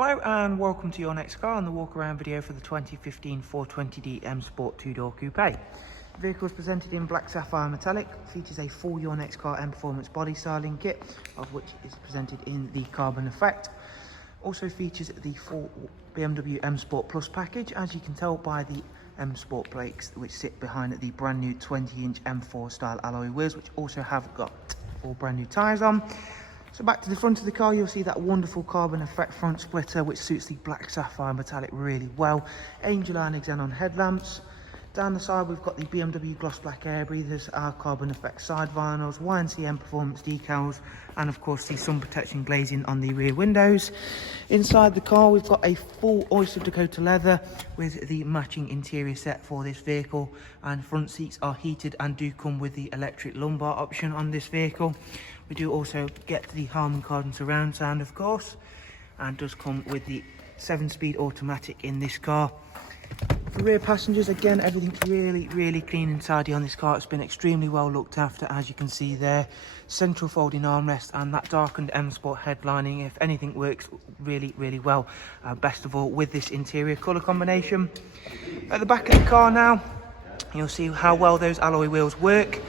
Hello and welcome to your next car on the walk around video for the 2015 420D M Sport 2-door coupe. The vehicle is presented in black sapphire metallic, features a full Your Next Car M Performance body styling kit, of which is presented in the carbon effect. Also features the full BMW M Sport Plus package, as you can tell by the M Sport brakes which sit behind the brand new 20-inch M4 style alloy wheels, which also have got 4 brand new tyres on. So back to the front of the car, you'll see that wonderful carbon effect front splitter which suits the black sapphire metallic really well. Angel and Xenon headlamps. Down the side we've got the BMW gloss black air breathers, our carbon effect side vinyls, YNC Mperformance decals, and of course the sun protection glazing on the rear windows. Inside the car we've got a full oyster Dakota leather with the matching interior set for this vehicle, and front seats are heated and do come with the electric lumbar option on this vehicle. We do also get the Harman Kardon surround sound of course, and does come with the 7-speed automatic in this car. For rear passengers, again, everything's really clean and tidy on this car. It's been extremely well looked after, as you can see there. Central folding armrest and that darkened M Sport headlining, if anything, works really well. Best of all with this interior colour combination. At the back of the car now, you'll see how well those alloy wheels work.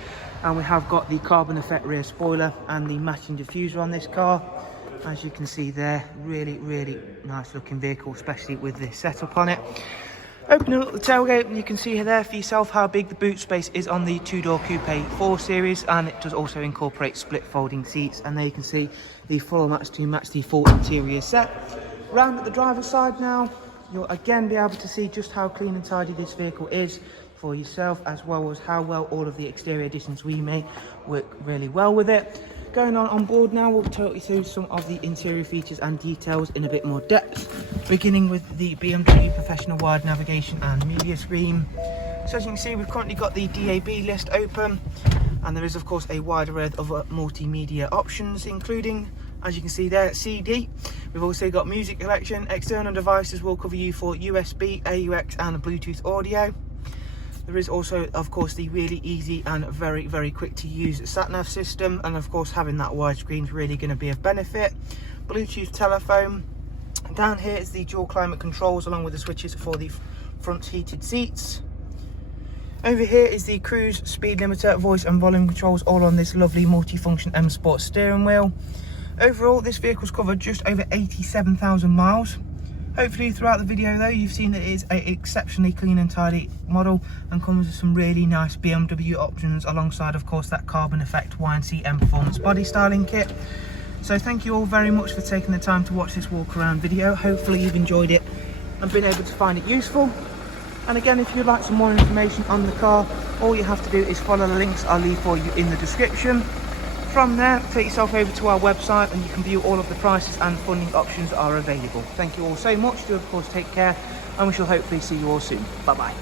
And we have got the carbon effect rear spoiler and the matching diffuser on this car. As you can see there, really nice looking vehicle, especially with this setup on it. Opening up the tailgate, you can see there for yourself how big the boot space is on the 2-door Coupe 4 Series, and it does also incorporate split folding seats, and there you can see the floor mats to match the full interior set. Round at the driver's side now, you'll again be able to see just how clean and tidy this vehicle is for yourself, as well as how well all of the exterior additions we make work really well with it. Going on board now, we'll talk you through some of the interior features and details in a bit more depth, beginning with the BMW Professional Wide Navigation and Media Screen. So as you can see, we've currently got the DAB list open, and there is of course a wide array of multimedia options, including, as you can see there, CD. We've also got music collection. External devices will cover you for USB, AUX and Bluetooth audio. There is also, of course, the really easy and very quick to use sat-nav system, and of course having that widescreen is really going to be of benefit. Bluetooth telephone. Down here is the dual climate controls along with the switches for the front heated seats. Over here is the cruise, speed limiter, voice and volume controls, all on this lovely multifunction M Sport steering wheel. Overall, this vehicle's covered just over 87,000 miles. Hopefully throughout the video though, you've seen that it is an exceptionally clean and tidy model and comes with some really nice BMW options, alongside of course that carbon effect YNC Mperformance body styling kit. So thank you all very much for taking the time to watch this walk around video. Hopefully you've enjoyed it and been able to find it useful. And again, if you'd like some more information on the car, all you have to do is follow the links I'll leave for you in the description. From there, take yourself over to our website and you can view all of the prices and funding options that are available. Thank you all so much. Do of course take care, and we shall hopefully see you all soon. Bye bye.